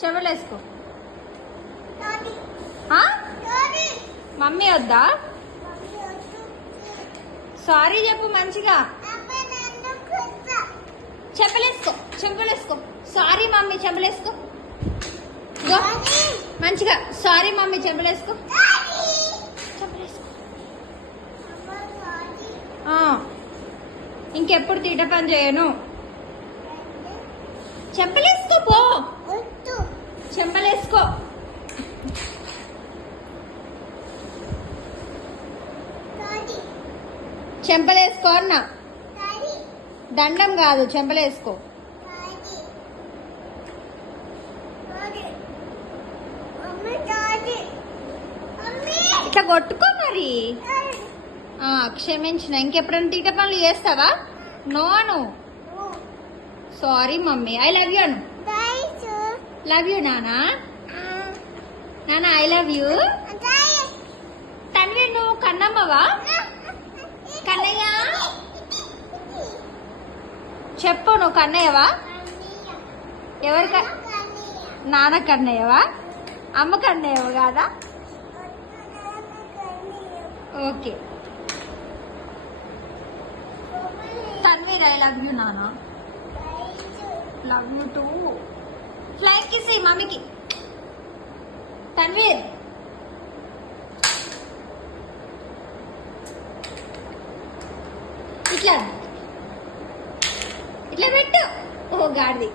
చెవులేసుకో. Mummy వద్దా? Sorry చెప్పు మంచిగా. చెంపలేసుకో, చెంపలేసుకో. సారీ మమ్మీ, చెంపలేసుకో మంచిగా. సారీ మమ్మీ, చెంపలేసుకో. ఇంకెప్పుడు తీట పని చేయను. చెంపలేసుకో పో. చెంపలేసుకో. చెంపలేసుకో అన్న. దండం కాదు, చెంపలేసుకో. ఇట్లా కొట్టుకో మరి. క్షమించిన. ఇంకెప్పుడైనా తీట పనులు చేస్తావా? నోను. Sorry mummy. I love you అను. లవ్ యూ నానా. నానా ఐ లవ్ యూ. తన్వి నువ్వు కన్నమ్మవా? కన్నయ్య చెప్పు, నువ్వు కన్నయ్యవా? ఎవరికి? నాన్న కన్నయ్యవా? అమ్మ కన్నయ్యవా కాదా? Okay. Tanveer I love you నానా. Love you too. Flying kiss మమ్మీకి. తన్వీర్ ఇట్లా ఇట్లా పెట్టు. ఓ గాడిది.